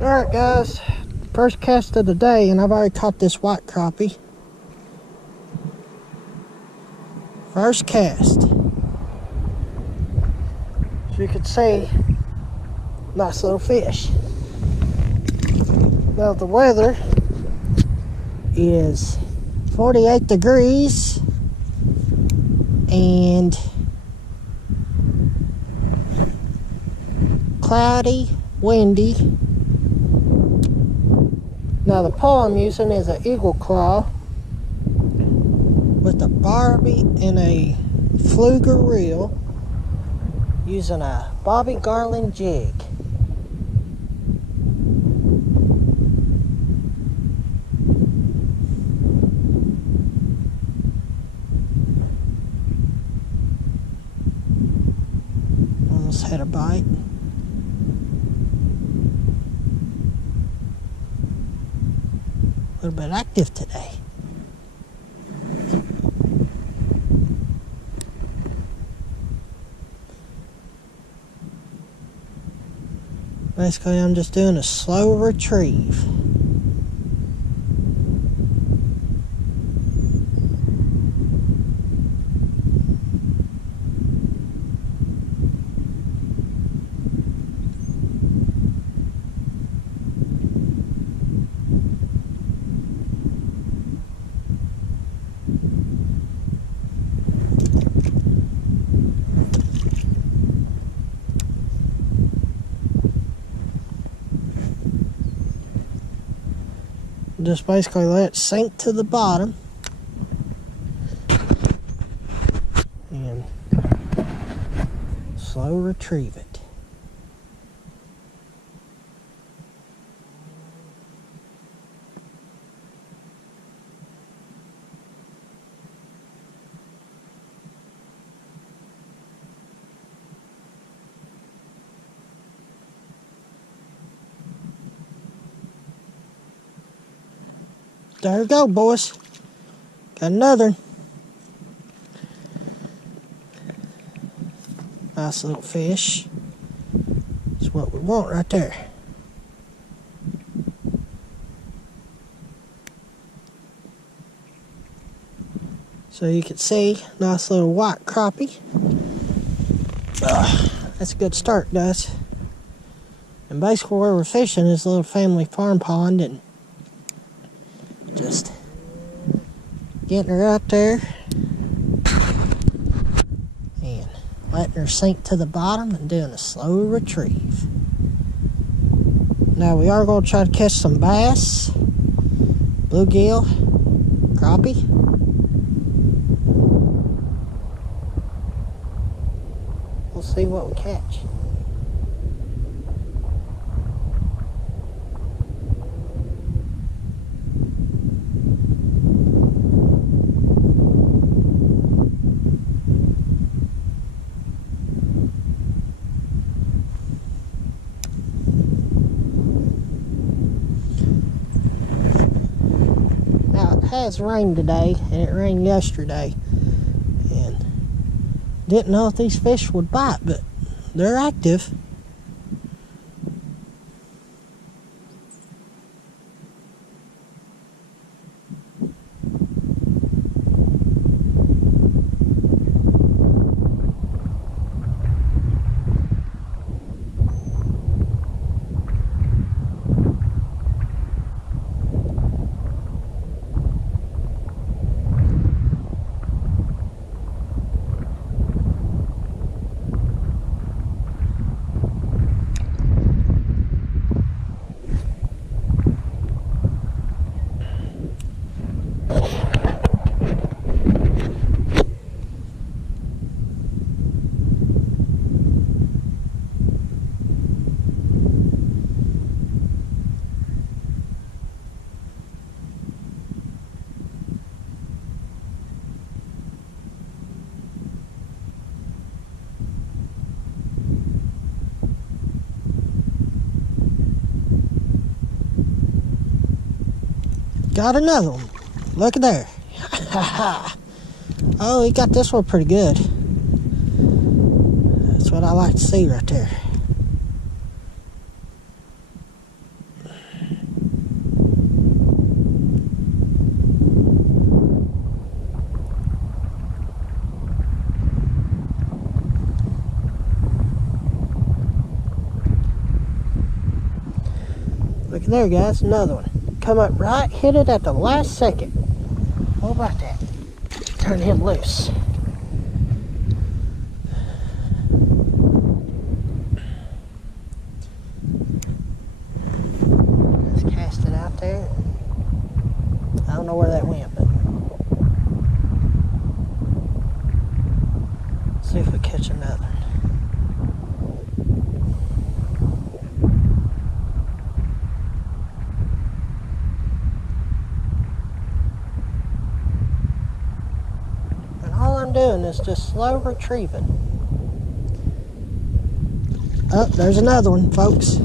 Alright guys, first cast of the day, and I've already caught this white crappie. First cast. As you can see, nice little fish. Now the weather is 48 degrees and cloudy, windy. Now the pole I'm using is an eagle claw with a barbie and a fluger reel, using a bobby garland jig. Almost had a bite. A little bit active today. Basically, I'm just doing a slow retrieve. Just basically let it sink to the bottom and slow retrieve it. There we go, boys. Got another. Nice little fish. That's what we want right there. So you can see, nice little white crappie. That's a good start, guys. And basically where we're fishing is a little family farm pond, and just getting her out there and letting her sink to the bottom and doing a slow retrieve. Now we are going to try to catch some bass, bluegill, crappie. We'll see what we catch. It has rained today, and it rained yesterday, and didn't know if these fish would bite, but they're active. Got another one. Look at there. Oh, he got this one pretty good. That's what I like to see right there. Look at there, guys, another one. Come up right, hit it at the last second. What about that? Turn him loose. Just cast it out there. I don't know where that went, but see if we catch another. I'm doing is just slow retrieving. Oh, there's another one, folks. A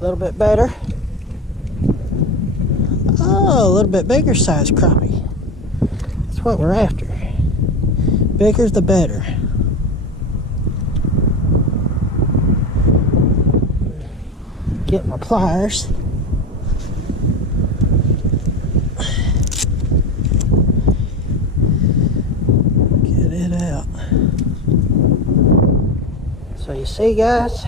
little bit better. Oh, a little bit bigger size crappie. That's what we're after. Bigger the better. Get my pliers. So you see, guys,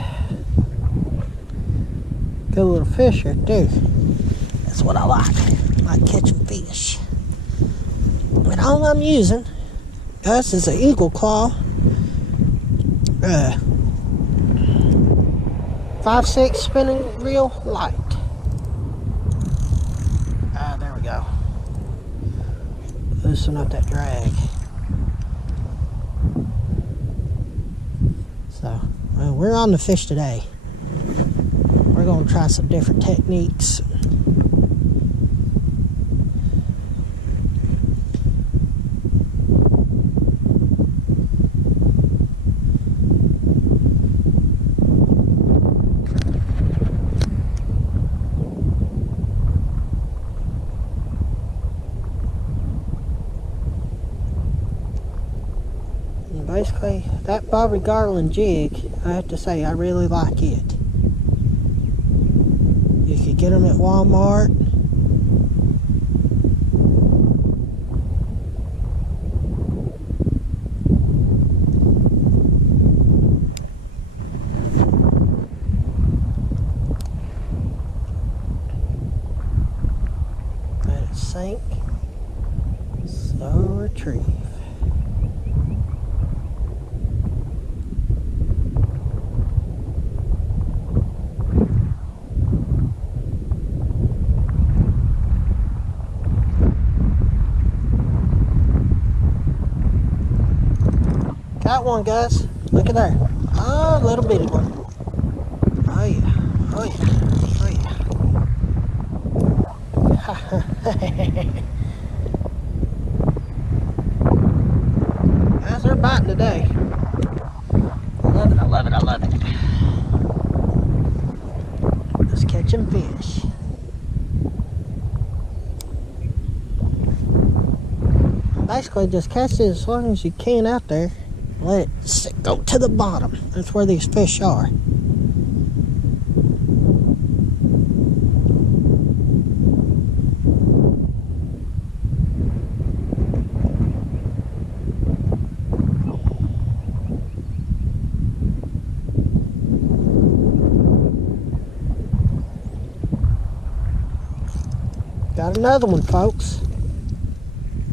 good little fish right there. That's what I like. I like catching fish. And all I'm using, guys, is an eagle claw 5/6 spinning reel light. There we go. Loosen up that drag. So, well, we're on the fish today. We're going to try some different techniques. Basically, that bobby garland jig, I have to say, I really like it. You could get them at Walmart. Let it sink. Slow retrieve. Got one, guys. Look at there. Oh, little bitty one. Oh yeah. Oh yeah. Oh yeah. Guys, they're biting today. I love it. I love it. I love it. Just catching fish. Basically, just catch it as long as you can out there. Let it go to the bottom. That's where these fish are. Got another one, folks.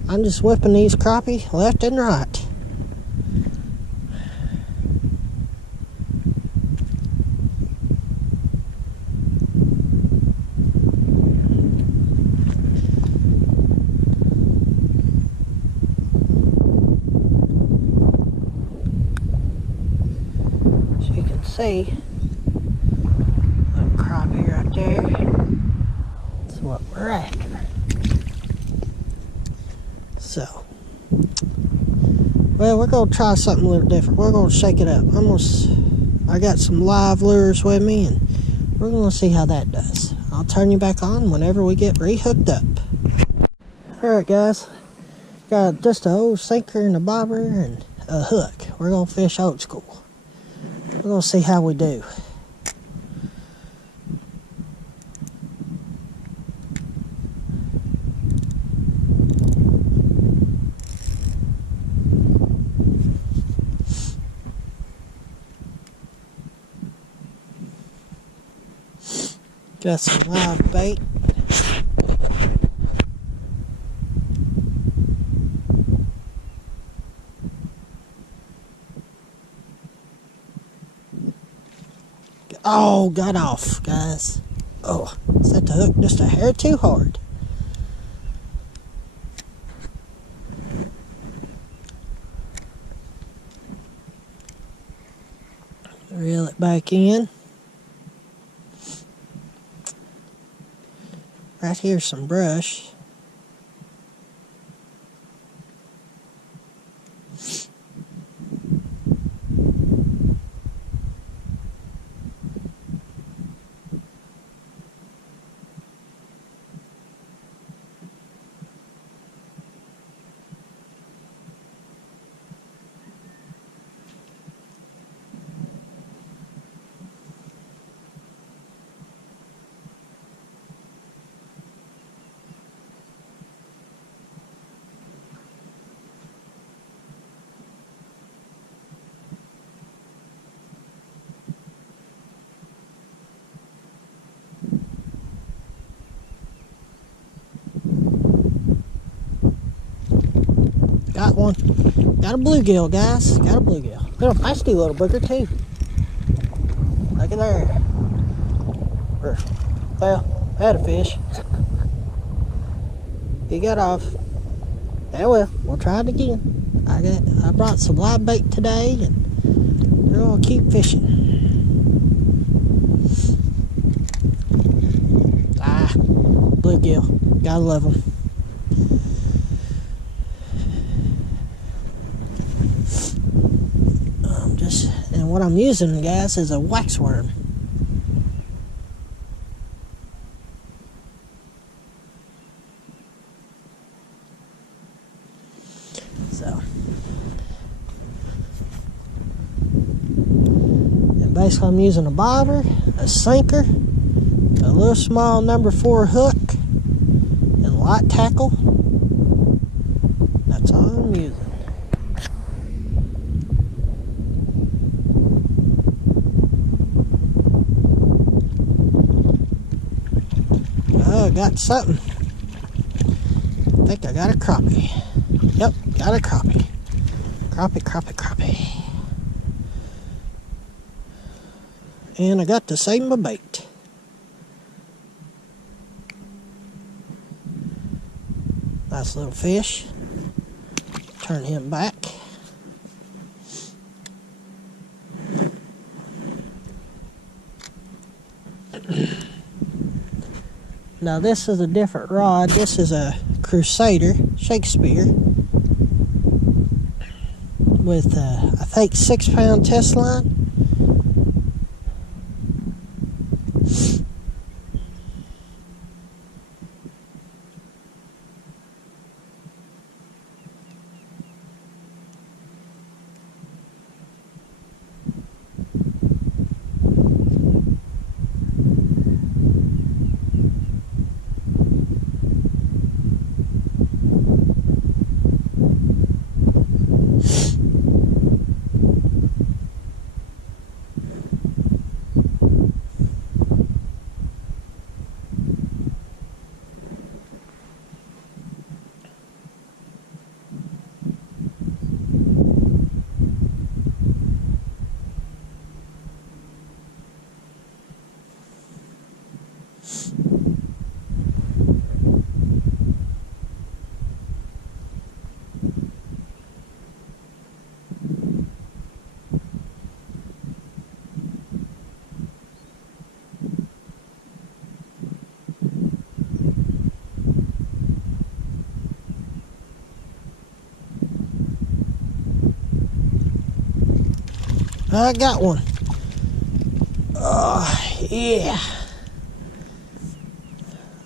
I'm just whipping these crappie left and right. As you can see, little crappie right there. That's what we're after. So, well, we're going to try something a little different. We're going to shake it up. I got some live lures with me, and we're going to see how that does. I'll turn you back on whenever we get re-hooked up. Alright, guys. Got just an old sinker and a bobber and a hook. We're going to fish old school. We're going to see how we do. Got some live bait. Oh, got off, guys. Oh, set the hook just a hair too hard. Reel it back in. Right here's some brush. Got one. Got a bluegill, guys. Got a bluegill. Got a feisty little booger, too. Look at there. Well, had a fish. He got off. Yeah, well, we'll try it again. I brought some live bait today, and we're gonna keep fishing. Bluegill. Gotta love them. And what I'm using, guys, is a waxworm. So, and basically I'm using a bobber, a sinker, a little small number 4 hook, and light tackle. That's all I'm using. Oh, I got something. I think I got a crappie. Yep, got a crappie. Crappie. And I got to save my bait. Nice little fish. Turn him back. Now this is a different rod. This is a Crusader, Shakespeare, with I think 6-pound test line. I got one. Oh, yeah.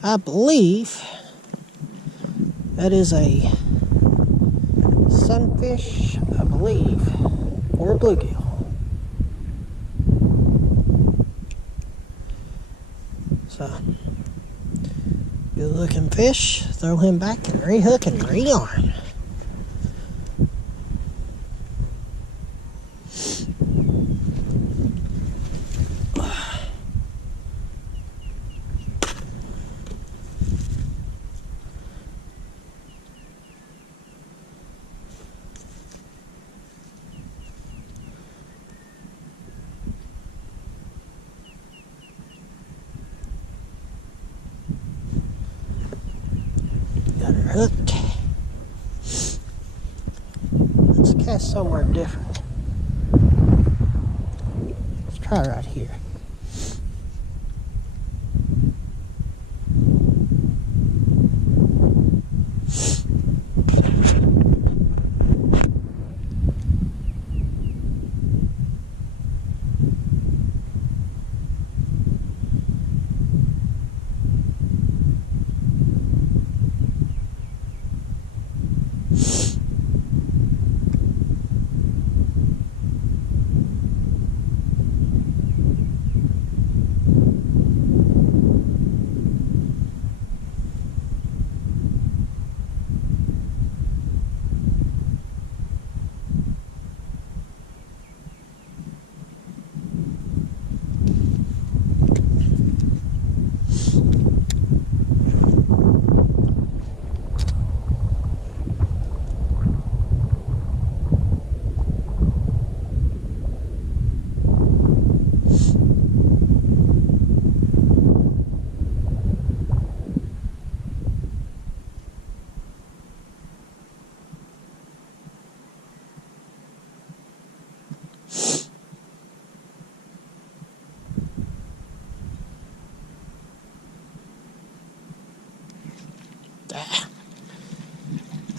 I believe that is a sunfish, I believe, or a bluegill. So, good looking fish. Throw him back and rehook and rearm. hooked. Let's cast somewhere different. Let's try right here.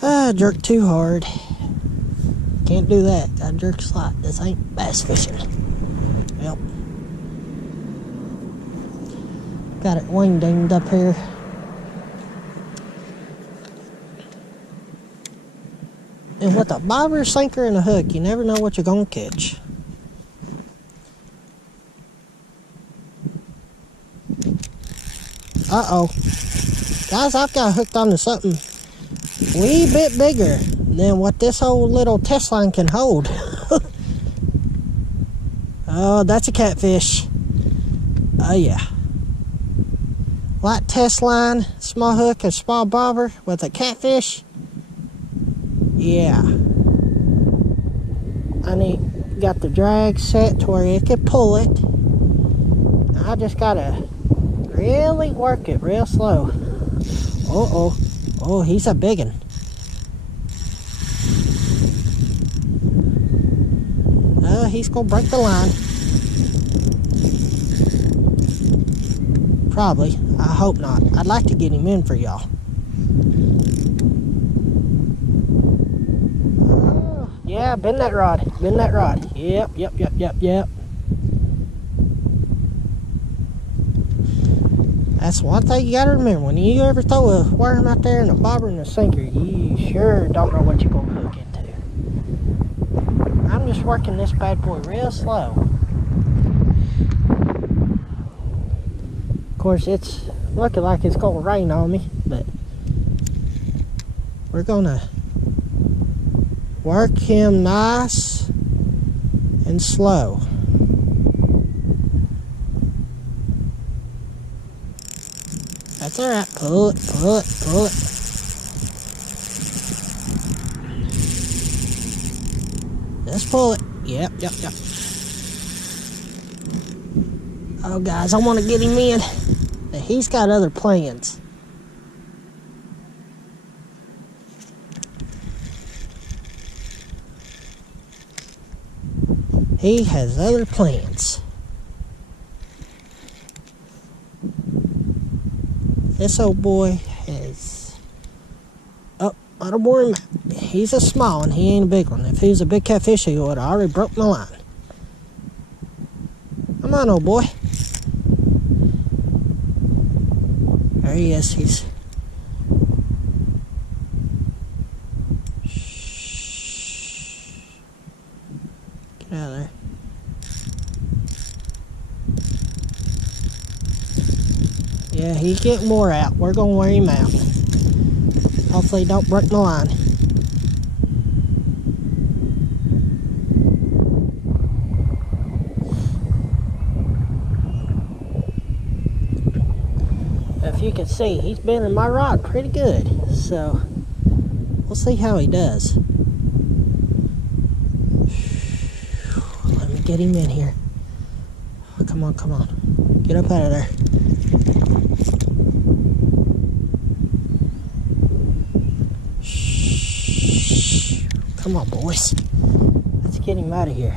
I jerked too hard. Can't do that. Gotta jerk slot. This ain't bass fishing. Yep. Got it wing dinged up here. And with a bobber, sinker, and a hook, you never know what you're gonna catch. Uh-oh. Guys, I've got hooked onto something a wee bit bigger than what this old little test line can hold. Oh, that's a catfish. Oh, yeah. Light test line, small hook, and small bobber with a catfish. Yeah. Got the drag set to where it could pull it. I just gotta really work it real slow. Uh-oh. Oh, he's a biggin'. He's gonna break the line. Probably. I hope not. I'd like to get him in for y'all. Oh, yeah, bend that rod. Bend that rod. Yep. That's one thing you gotta remember. When you ever throw a worm out there in a bobber and a sinker, you sure don't know what you're gonna hook into. I'm just working this bad boy real slow. Of course, it's looking like it's gonna rain on me, but we're gonna work him nice and slow. That's alright. Pull it. Just pull it. Yep. Oh, guys, I want to get him in. But he's got other plans. He has other plans. This old boy has... Oh, I don't worry. He's a small one. He ain't a big one. If he was a big catfish, he would have already broke my line. Come on, old boy. There he is. He's... Shh. Get out of there. Yeah, he's getting wore out. We're going to wear him out. Hopefully he don't break my line. If you can see, he's bending my rod pretty good. So, we'll see how he does. Let me get him in here. Oh, come on. Get up out of there. Come on, boys. Let's get him out of here.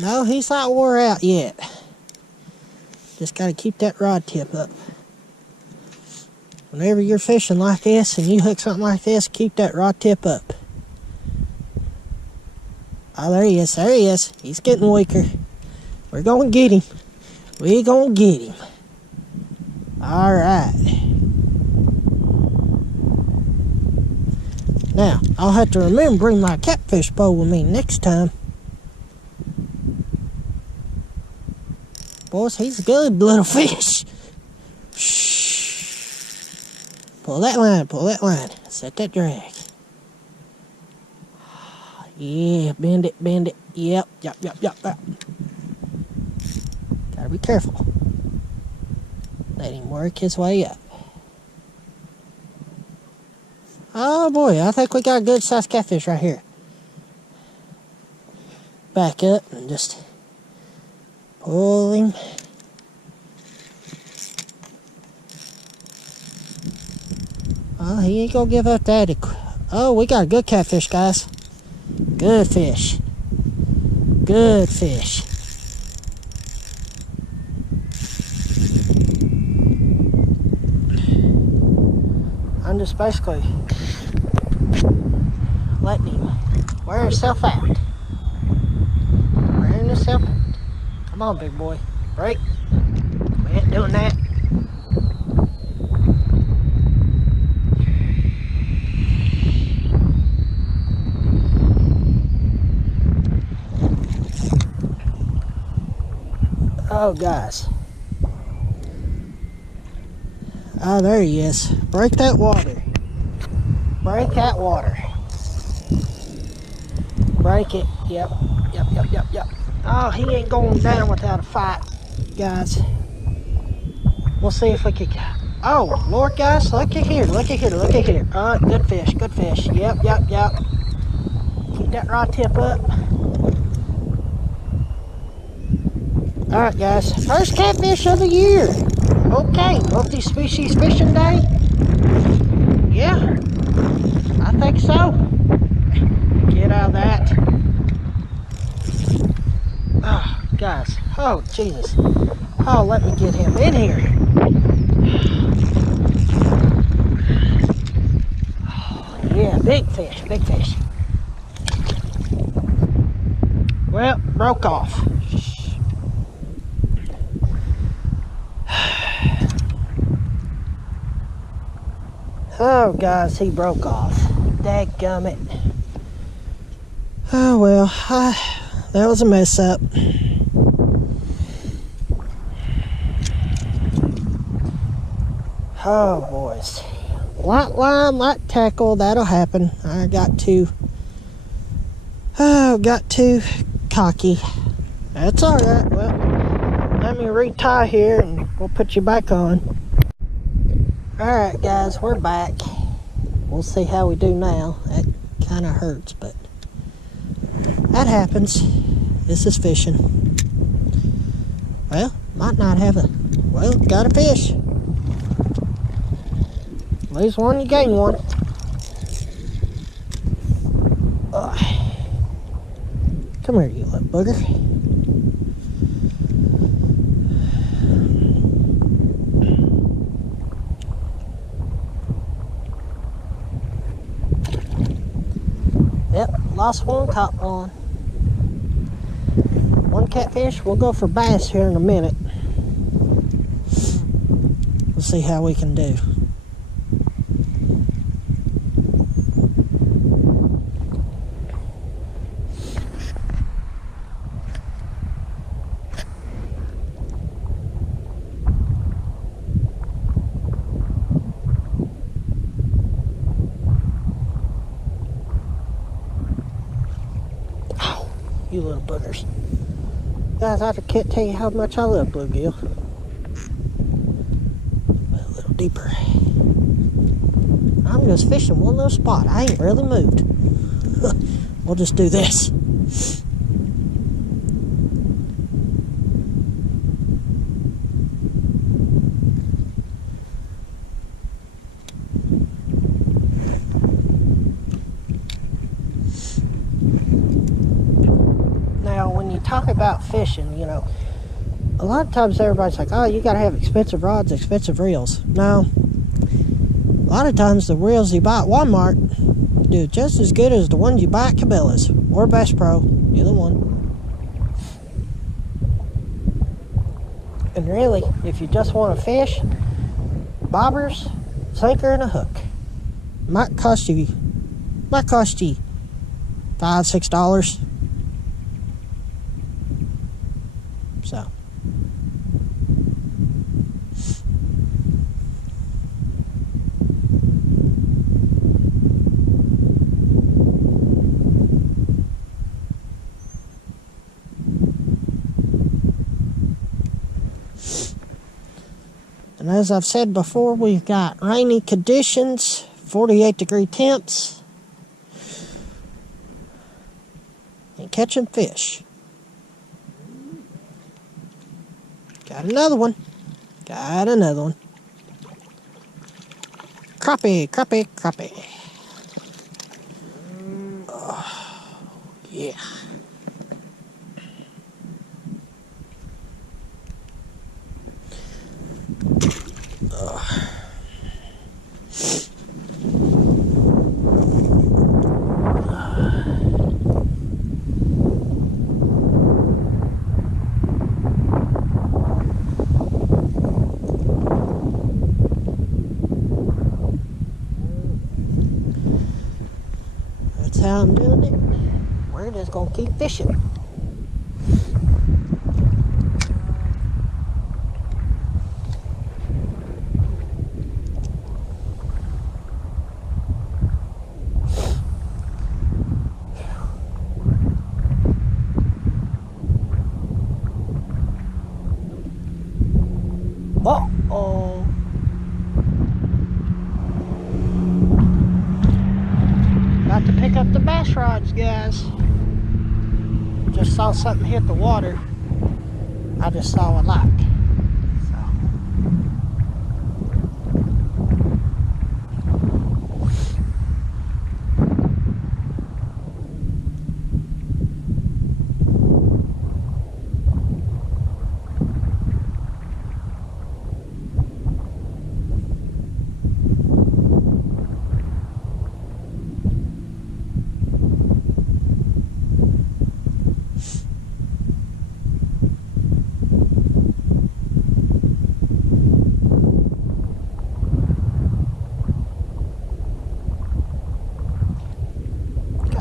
No, he's not wore out yet. Just got to keep that rod tip up. Whenever you're fishing like this and you hook something like this, keep that rod tip up. Oh, there he is. There he is. He's getting weaker. We're going to get him. We're going to get him. All right. Now, I'll have to remember to bring my catfish pole with me next time. Boys, he's a good little fish. Shh. Pull that line, pull that line. Set that drag. Yeah, bend it, bend it. Yep. Gotta be careful. Let him work his way up. Oh boy, I think we got a good sized catfish right here. Back up and just pull him. Oh, he ain't gonna give up that. Oh, we got a good catfish, guys. Good fish. Good fish. I'm just basically letting him wear himself out. Wearing himself out. Come on, big boy. Break. We ain't doing that. Oh, guys. Oh, there he is. Break that water. Break that water. Break it. Yep. Oh, he ain't going down without a fight, guys. We'll see if we can. Oh, Lord, guys, look at here. Look at here. Look at here. Good fish. Good fish. Yep. Keep that rod tip up. All right, guys. First catfish of the year. Okay, multi-species fishing day. Yeah, I think so. Get out of that. Oh, guys. Oh, Jesus. Oh, let me get him in here. Oh, yeah, big fish, big fish. Well, broke off. Oh, guys, he broke off. Dadgummit. Oh, well, that was a mess up. Oh, boys. Light line, light tackle, that'll happen. I got too cocky. That's all right. Well, let me retie here and we'll put you back on. Alright, guys, we're back. We'll see how we do now. That kind of hurts, but that happens. This is fishing. Well, might not have a... Well, got a fish. Lose one, you gain one. Come here, you little booger. Yep, lost one, caught one. One catfish. We'll go for bass here in a minute. We'll see how we can do. You little buggers. Guys, I can't tell you how much I love bluegill. A little deeper. I'm just fishing one little spot. I ain't really moved. We'll just do this. talk about fishing, you know, a lot of times everybody's like, oh, you gotta have expensive rods, expensive reels. No. A lot of times the reels you buy at Walmart do just as good as the ones you buy at Cabela's or Bass Pro, either one. And really, if you just want to fish, bobbers, sinker, and a hook might cost you $5-6. So. And as I've said before, we've got rainy conditions, 48-degree temps, and catching fish. Got another one. Got another one. Crappie, crappie, crappie. Oh, yeah. That's how I'm doing it. We're just gonna keep fishing. Uh-oh. About to pick up the bass rods, guys. Just saw something hit the water. I just saw a light.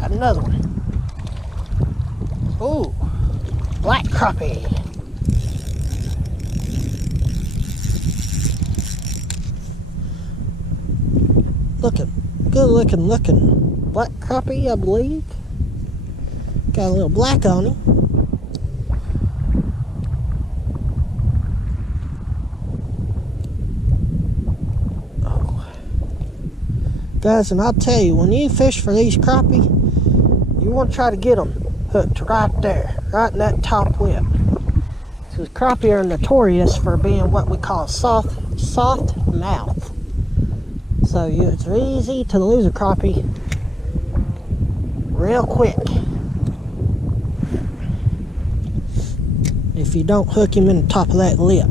Another one. Ooh, black crappie. Good looking black crappie, I believe. Got a little black on him. Oh. Guys, and I'll tell you, when you fish for these crappie, you want to try to get them hooked right there, right in that top lip. Because crappie are notorious for being what we call soft mouth. So it's easy to lose a crappie real quick if you don't hook him in the top of that lip.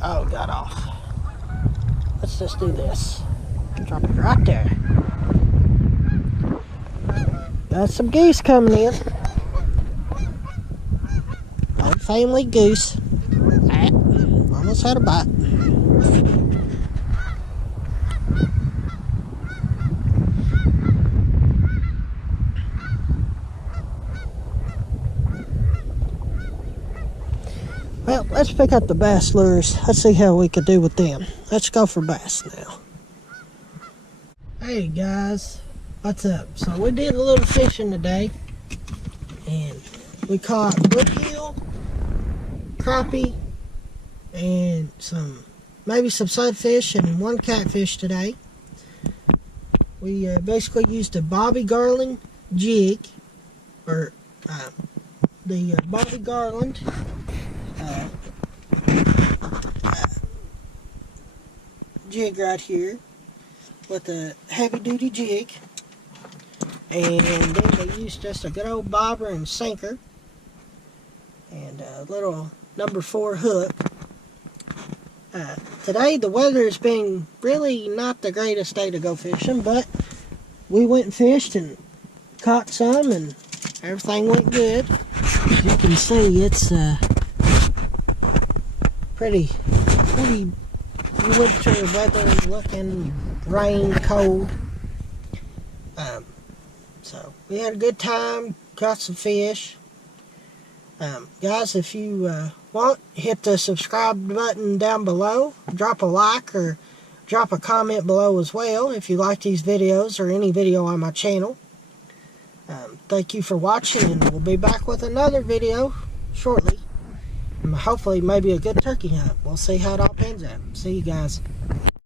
Oh, got off. Let's just do this. Drop it right there. Got some geese coming in. Old family goose. Ah, almost had a bite. Well, let's pick up the bass lures. Let's see how we could do with them. Let's go for bass now. Hey guys, what's up? So we did a little fishing today, and we caught bluegill, crappie, and maybe some sunfish and one catfish today. We basically used a bobby garland jig, or the bobby garland jig right here, with a heavy-duty jig, and then they used just a good old bobber and sinker, and a little number 4 hook. Today the weather has been really not the greatest day to go fishing, but we went and fished and caught some, and everything went good. As you can see, it's pretty winter weather looking. Rain, cold. So we had a good time, caught some fish. Guys, if you want, hit the subscribe button down below, drop a like or drop a comment below as well if you like these videos or any video on my channel. Thank you for watching, and we'll be back with another video shortly. Hopefully maybe a good turkey hunt. We'll see how it all pans out. See you guys.